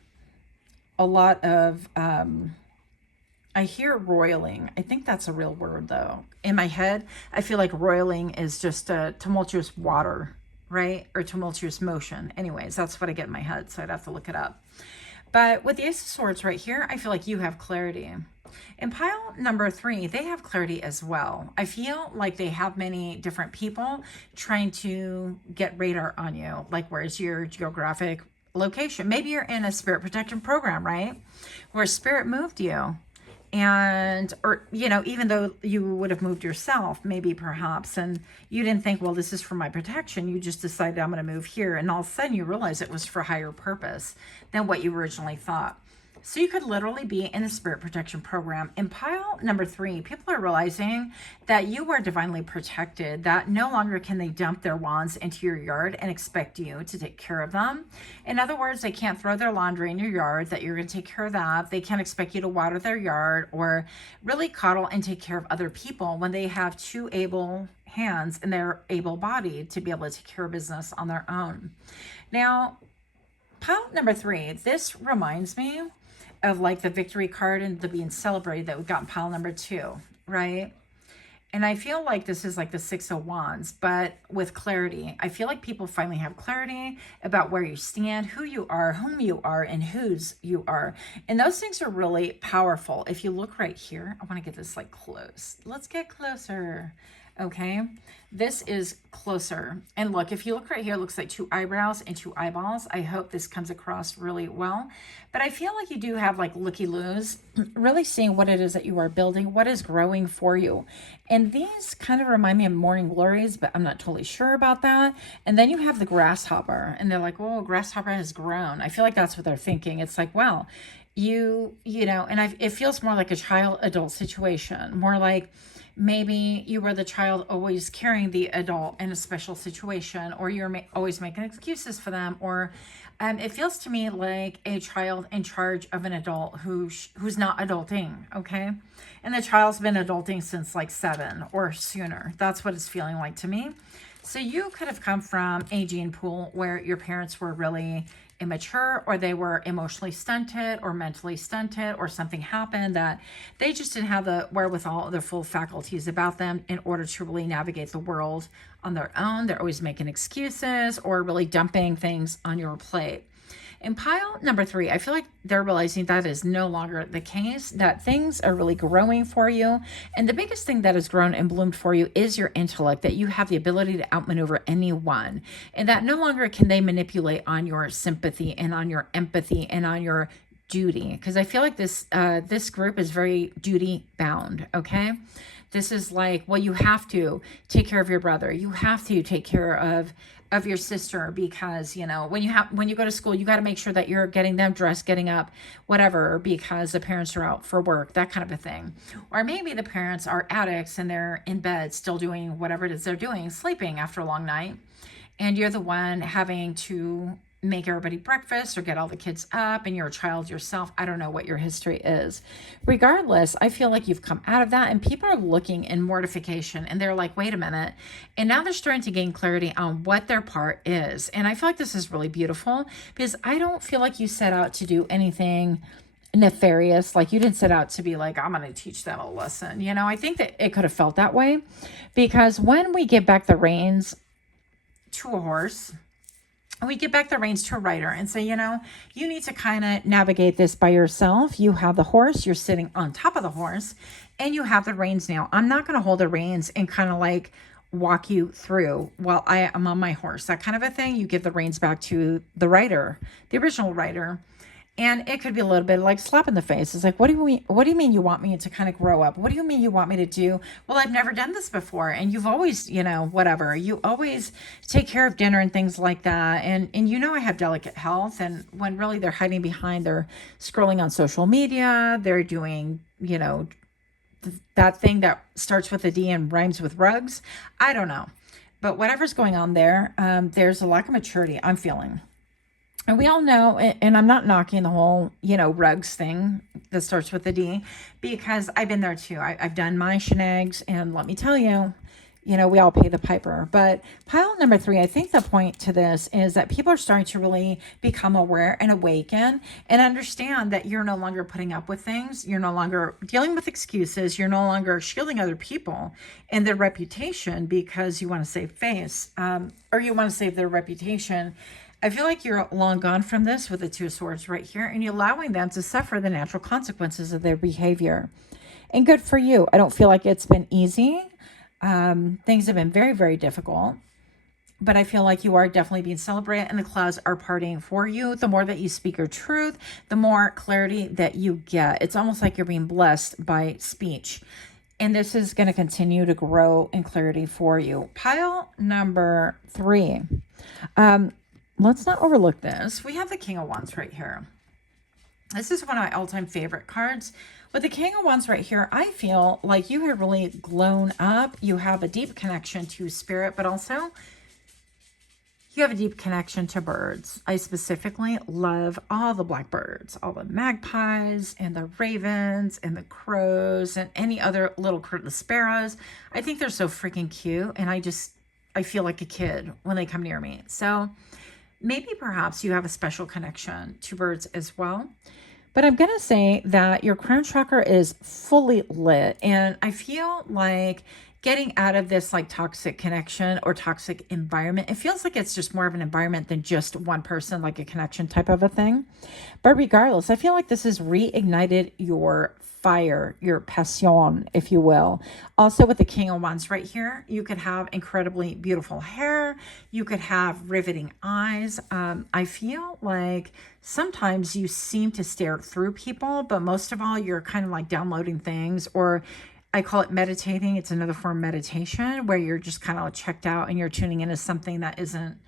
a lot of, I hear roiling. I think that's a real word though. In my head, I feel like roiling is just a tumultuous water, right? Or tumultuous motion. Anyways, that's what I get in my head, so I'd have to look it up. But with the Ace of Swords right here, I feel like you have clarity. In pile number 3, they have clarity as well. I feel like they have many different people trying to get radar on you. Like, where's your geographic location? Maybe you're in a spirit protection program, right? Where spirit moved you. And, or, you know, even though you would have moved yourself, maybe perhaps, and you didn't think, well, this is for my protection. You just decided I'm going to move here. And all of a sudden you realize it was for higher purpose than what you originally thought. So you could literally be in a spirit protection program. In pile number 3, people are realizing that you are divinely protected, that no longer can they dump their wands into your yard and expect you to take care of them. In other words, they can't throw their laundry in your yard, that you're going to take care of that. They can't expect you to water their yard or really coddle and take care of other people when they have 2 able hands and they're able-bodied to be able to take care of business on their own. Now, pile number 3, this reminds me of like the victory card and the being celebrated that we got in pile number 2, right? And I feel like this is like the 6 of Wands, but with clarity. I feel like people finally have clarity about where you stand, who you are, whom you are, and whose you are. And those things are really powerful. If you look right here, I want to get this like close. Let's get closer. Okay, this is closer. And look, if you look right here, it looks like 2 eyebrows and 2 eyeballs. I hope this comes across really well. But I feel like you do have like looky-loos, really seeing what it is that you are building, what is growing for you. And these kind of remind me of morning glories, but I'm not totally sure about that. And then you have the grasshopper, and they're like, oh, grasshopper has grown. I feel like that's what they're thinking. It's like, well, you know, and it feels more like a child-adult situation, more like, maybe you were the child always carrying the adult in a special situation, or you're always making excuses for them, or it feels to me like a child in charge of an adult who's not adulting, okay? And the child's been adulting since like 7 or sooner. That's what it's feeling like to me. So you could have come from a gene pool where your parents were really immature, or they were emotionally stunted or mentally stunted, or something happened that they just didn't have the wherewithal, their full faculties about them in order to really navigate the world on their own. They're always making excuses or really dumping things on your plate. In pile number 3, I feel like they're realizing that is no longer the case, that things are really growing for you. And the biggest thing that has grown and bloomed for you is your intellect, that you have the ability to outmaneuver anyone, and that no longer can they manipulate on your sympathy and on your empathy and on your duty. Because I feel like this group is very duty bound, okay? This is like, well, you have to take care of your brother. You have to take care of your sister, because, you know, when you go to school, you got to make sure that you're getting them dressed, getting up, whatever, because the parents are out for work, that kind of a thing. Or maybe the parents are addicts and they're in bed still doing whatever it is they're doing, sleeping after a long night. And you're the one having to make everybody breakfast or get all the kids up, and you're a child yourself. I don't know what your history is. Regardless, I feel like you've come out of that, and people are looking in mortification, and they're like, wait a minute. And now they're starting to gain clarity on what their part is. And I feel like this is really beautiful, because I don't feel like you set out to do anything nefarious. Like, you didn't set out to be like, I'm going to teach them a lesson. You know, I think that it could have felt that way, because when we give back the reins to a horse, we get back the reins to a rider and say, you know, you need to kind of navigate this by yourself. You have the horse, you're sitting on top of the horse, and you have the reins now. I'm not going to hold the reins and kind of like walk you through while I am on my horse, that kind of a thing. You give the reins back to the rider, the original rider. And it could be a little bit like slap in the face. It's like, what do you mean you want me to kind of grow up? What do you mean you want me to do? Well, I've never done this before. And you've always, you know, whatever. You always take care of dinner and things like that. And you know I have delicate health. And when really they're hiding behind, they're scrolling on social media. They're doing, you know, that thing that starts with a D and rhymes with rugs. I don't know. But whatever's going on there, there's a lack of maturity I'm feeling. And we all know, and I'm not knocking the whole, you know, rugs thing that starts with a D, because I've been there too. I've done my shenanigans, and let me tell you, you know, we all pay the piper. But pile number 3, I think the point to this is that people are starting to really become aware and awaken and understand that you're no longer putting up with things. You're no longer dealing with excuses. You're no longer shielding other people and their reputation because you want to save face, or you want to save their reputation. I feel like you're long gone from this with the 2 swords right here, and you're allowing them to suffer the natural consequences of their behavior. And good for you. I don't feel like it's been easy. Things have been very, very difficult, but I feel like you are definitely being celebrated, and the clouds are parting for you. The more that you speak your truth, the more clarity that you get. It's almost like you're being blessed by speech. And this is going to continue to grow in clarity for you. Pile number 3. Let's not overlook this. We have the King of Wands right here. This is one of my all-time favorite cards. With the King of Wands right here, I feel like you have really grown up. You have a deep connection to spirit, but also you have a deep connection to birds. I specifically love all the blackbirds, all the magpies and the ravens and the crows and any other little the sparrows. I think they're so freaking cute, and I feel like a kid when they come near me. So maybe perhaps you have a special connection to birds as well. But I'm going to say that your crown chakra is fully lit. And I feel like getting out of this like toxic connection or toxic environment, it feels like it's just more of an environment than just one person, like a connection type of a thing. But regardless, I feel like this has reignited your fire, your passion, if you will. Also with the King of Wands right here, you could have incredibly beautiful hair. You could have riveting eyes. I feel like sometimes you seem to stare through people, but most of all, you're kind of like downloading things, or I call it meditating. It's another form of meditation where you're just kind of checked out and you're tuning into something that isn't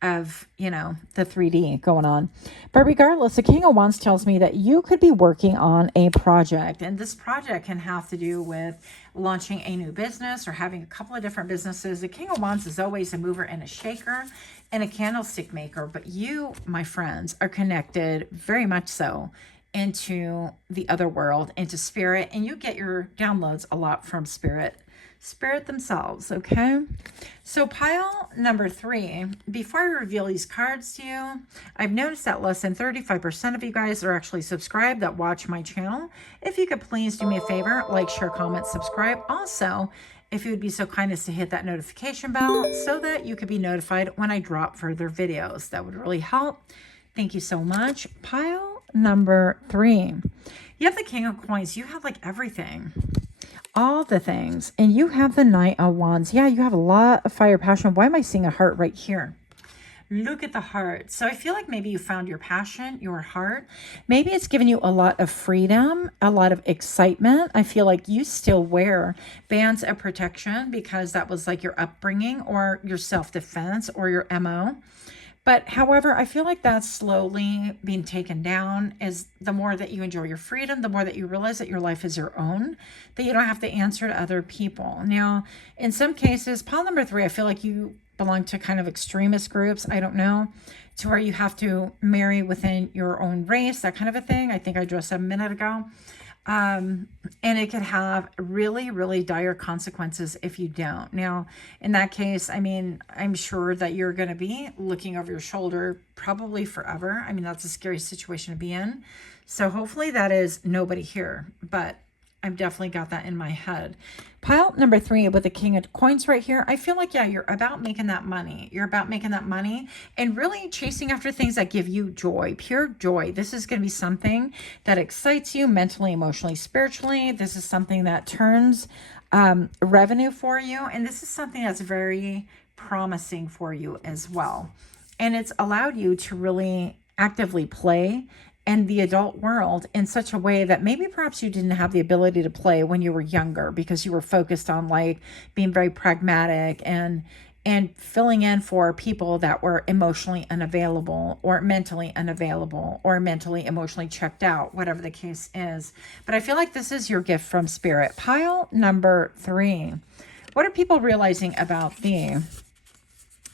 of, you know, the 3D going on. But regardless, the King of Wands tells me that you could be working on a project, and this project can have to do with launching a new business or having a couple of different businesses. The King of Wands is always a mover and a shaker and a candlestick maker, but you, my friends, are connected very much so into the other world, into spirit, and you get your downloads a lot from spirit themselves. Okay, so pile number 3, before I reveal these cards to you, I've noticed that less than 35% of you guys are actually subscribed that watch my channel. If you could please do me a favor, like, share, comment, subscribe. Also, if you would be so kind as to hit that notification bell so that you could be notified when I drop further videos, that would really help. Thank you so much. Pile number 3, you have the King of Coins. You have like everything, all the things, and you have the Knight of Wands. Yeah, you have a lot of fire, passion. Why am I seeing a heart right here? Look at the heart. So I feel like maybe you found your passion, your heart. Maybe it's given you a lot of freedom, a lot of excitement. I feel like you still wear bands of protection because that was like your upbringing or your self-defense or your MO. But however, I feel like that's slowly being taken down as the more that you enjoy your freedom, the more that you realize that your life is your own, that you don't have to answer to other people. Now, in some cases, pile number 3, I feel like you belong to kind of extremist groups. I don't know, to where you have to marry within your own race, that kind of a thing. I think I addressed that a minute ago. And it could have really, really dire consequences if you don't. Now, in that case, I mean, I'm sure that you're going to be looking over your shoulder probably forever. I mean, that's a scary situation to be in. So hopefully that is nobody here, but I've definitely got that in my head. Pile number 3 with the King of Coins right here. I feel like, yeah, you're about making that money. You're about making that money and really chasing after things that give you joy, pure joy. This is going to be something that excites you mentally, emotionally, spiritually. This is something that turns revenue for you. And this is something that's very promising for you as well. And it's allowed you to really actively play and the adult world in such a way that maybe perhaps you didn't have the ability to play when you were younger because you were focused on like being very pragmatic and filling in for people that were emotionally unavailable or mentally emotionally checked out, whatever the case is. But I feel like this is your gift from spirit. Pile number 3. What are people realizing about thee?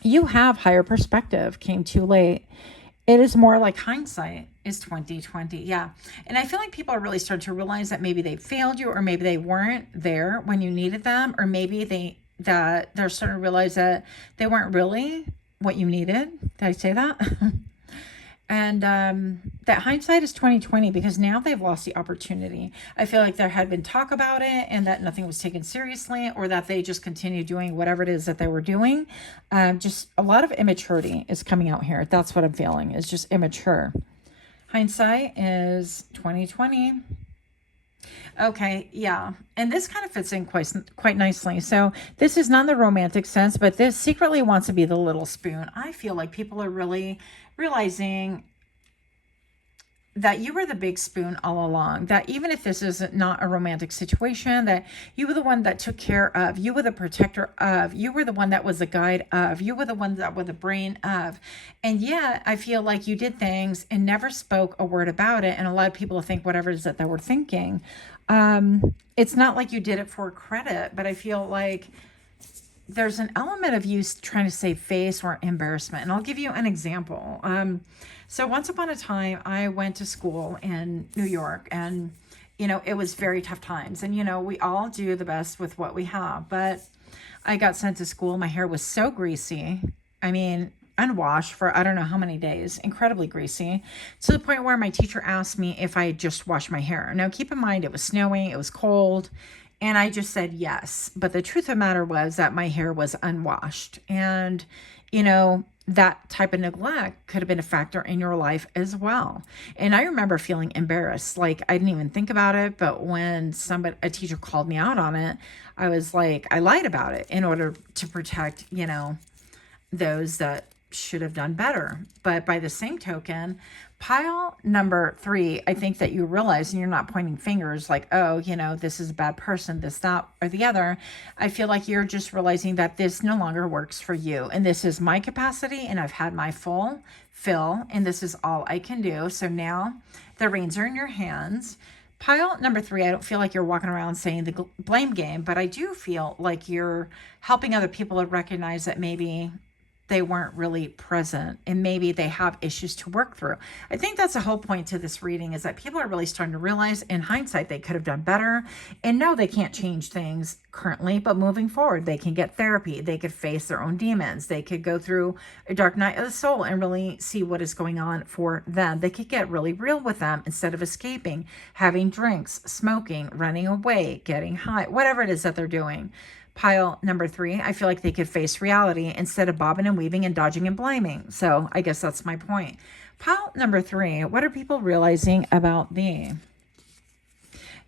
You have higher perspective, came too late. It is more like hindsight is 2020. Yeah. And I feel like people are really starting to realize that maybe they failed you, or maybe they weren't there when you needed them, or maybe they're starting to realize that they weren't really what you needed. Did I say that? And that hindsight is 2020 because now they've lost the opportunity. I feel like there had been talk about it and that nothing was taken seriously, or that they just continued doing whatever it is that they were doing. Just a lot of immaturity is coming out here. That's what I'm feeling, is just immature. Hindsight is 2020. Okay, yeah. And this kind of fits in quite nicely. So this is not in the romantic sense, but this secretly wants to be the little spoon. I feel like people are really realizing that you were the big spoon all along, that even if this is not a romantic situation, that you were the one that took care of, you were the protector of, you were the one that was the guide of, you were the one that was the brain of. And yet I feel like you did things and never spoke a word about it. And a lot of people think whatever it is that they were thinking. It's not like you did it for credit, but I feel like there's an element of you trying to save face or embarrassment. And I'll give you an example. So once upon a time, I went to school in New York, and, it was very tough times. And, we all do the best with what we have. But I got sent to school. My hair was so greasy. I mean, unwashed for I don't know how many days, incredibly greasy, to the point where my teacher asked me if I had just washed my hair. Now, keep in mind, it was snowing, it was cold. And I just said yes. But the truth of the matter was that my hair was unwashed. And, that type of neglect could have been a factor in your life as well. And I remember feeling embarrassed. Like, I didn't even think about it. But when a teacher called me out on it, I was like, I lied about it in order to protect, those that should have done better. But by the same token, pile number 3, I think that you realize, and you're not pointing fingers like, oh, this is a bad person, this, that, or the other. I feel like you're just realizing that this no longer works for you. And this is my capacity, and I've had my full fill, and this is all I can do. So now the reins are in your hands. Pile number 3, I don't feel like you're walking around saying the blame game, but I do feel like you're helping other people to recognize that maybe they weren't really present and maybe they have issues to work through. I think that's the whole point to this reading, is that people are really starting to realize in hindsight they could have done better, and no, they can't change things currently, but moving forward, they can get therapy. They could face their own demons. They could go through a dark night of the soul and really see what is going on for them. They could get really real with them instead of escaping, having drinks, smoking, running away, getting high, whatever it is that they're doing. Pile number 3, I feel like they could face reality instead of bobbing and weaving and dodging and blaming. So I guess that's my point. Pile number 3, what are people realizing about me?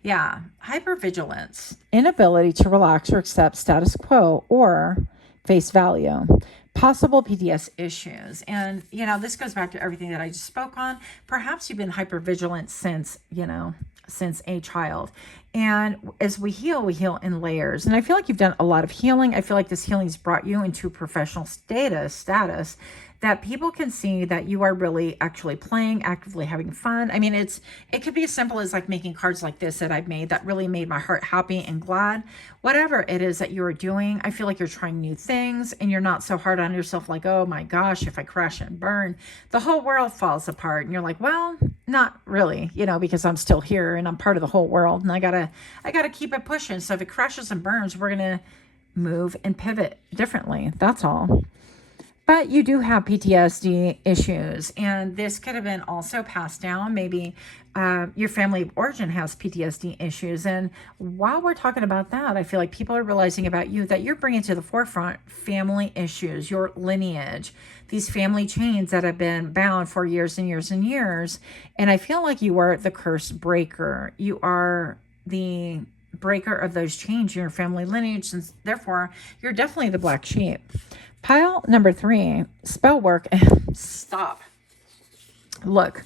Yeah, hypervigilance, inability to relax or accept status quo or face value, possible PTS issues. And, this goes back to everything that I just spoke on. Perhaps you've been hypervigilant since a child. And as we heal in layers. And I feel like you've done a lot of healing. I feel like this healing's brought you into professional status that people can see that you are really actually playing, actively having fun. I mean, it could be as simple as like making cards like this that I've made that really made my heart happy and glad. Whatever it is that you are doing, I feel like you're trying new things and you're not so hard on yourself like, oh my gosh, if I crash and burn, the whole world falls apart. And you're like, well, not really, because I'm still here and I'm part of the whole world, and I gotta keep it pushing. So if it crashes and burns, we're gonna move and pivot differently. That's all. But you do have PTSD issues, and this could have been also passed down. Maybe your family of origin has PTSD issues. And while we're talking about that, I feel like people are realizing about you that you're bringing to the forefront family issues, your lineage, these family chains that have been bound for years and years and years. And I feel like you are the curse breaker. You are the breaker of those chains in your family lineage, and therefore you're definitely the black sheep. Pile number 3, spell work. Stop. Look,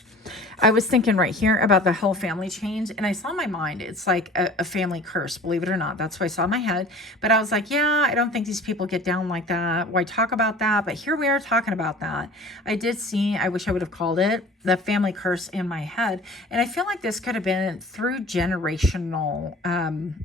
I was thinking right here about the whole family change, and I saw in my mind, it's like a family curse, believe it or not. That's what I saw in my head. But I was like, yeah, I don't think these people get down like that. Why talk about that? But here we are talking about that. I did see, I wish I would have called it the family curse in my head. And I feel like this could have been through generational,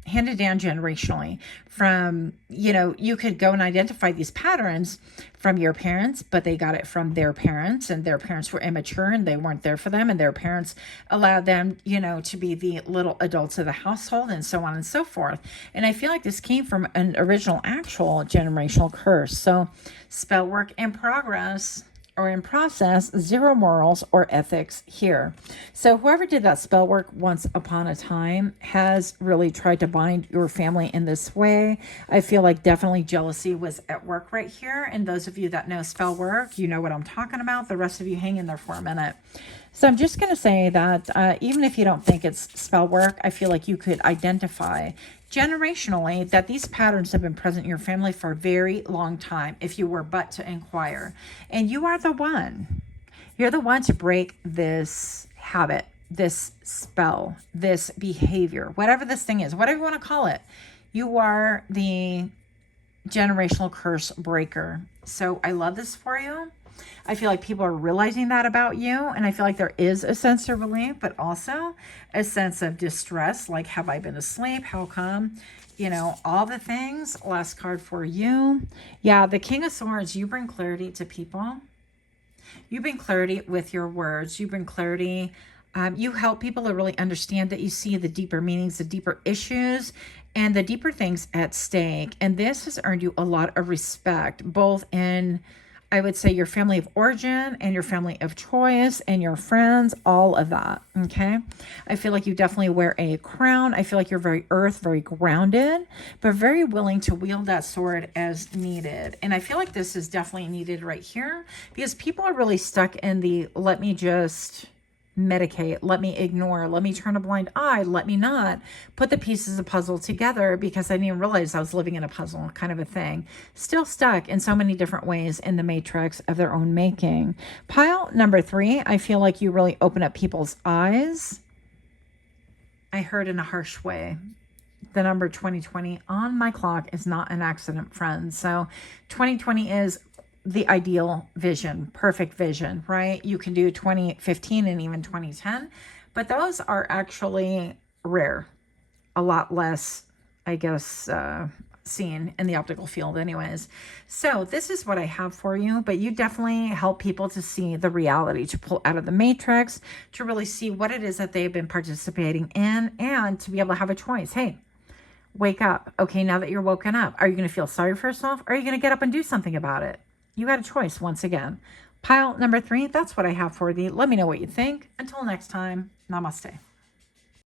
handed down generationally from, you could go and identify these patterns from your parents, but they got it from their parents, and their parents were immature and they weren't there for them, and their parents allowed them, to be the little adults of the household, and so on and so forth. And I feel like this came from an original actual generational curse. So spell work in progress, or in process, zero morals or ethics here. So whoever did that spell work once upon a time has really tried to bind your family in this way. I feel like definitely jealousy was at work right here. And those of you that know spell work, you know what I'm talking about. The rest of you hang in there for a minute. So I'm just going to say that even if you don't think it's spell work, I feel like you could identify generationally that these patterns have been present in your family for a very long time if you were but to inquire. And you are the one. You're the one to break this habit, this spell, this behavior, whatever this thing is, whatever you want to call it, you are the generational curse breaker. So I love this for you. I feel like people are realizing that about you. And I feel like there is a sense of relief, but also a sense of distress. Like, have I been asleep? How come? You know, all the things. Last card for you. Yeah, the King of Swords, you bring clarity to people. You bring clarity with your words. You bring clarity. You help people to really understand that you see the deeper meanings, the deeper issues, and the deeper things at stake. And this has earned you a lot of respect, both in, I would say, your family of origin and your family of choice and your friends, all of that, okay? I feel like you definitely wear a crown. I feel like you're very earth, very grounded, but very willing to wield that sword as needed. And I feel like this is definitely needed right here because people are really stuck in the, let me just medicate, let me ignore, let me turn a blind eye, let me not put the pieces of puzzle together because I didn't even realize I was living in a puzzle kind of a thing. Still stuck in so many different ways in the matrix of their own making. Pile number 3, I feel like you really open up people's eyes. I heard in a harsh way. The number 2020 on my clock is not an accident, friends. So 2020 is the ideal vision, perfect vision, right? You can do 2015 and even 2010, but those are actually rare, a lot less, I guess, seen in the optical field anyways. So this is what I have for you, but you definitely help people to see the reality, to pull out of the matrix, to really see what it is that they've been participating in, and to be able to have a choice. Hey, wake up. Okay, now that you're woken up, are you going to feel sorry for yourself? Or are you going to get up and do something about it? You got a choice once again. Pile number 3, that's what I have for you. Let me know what you think. Until next time, namaste.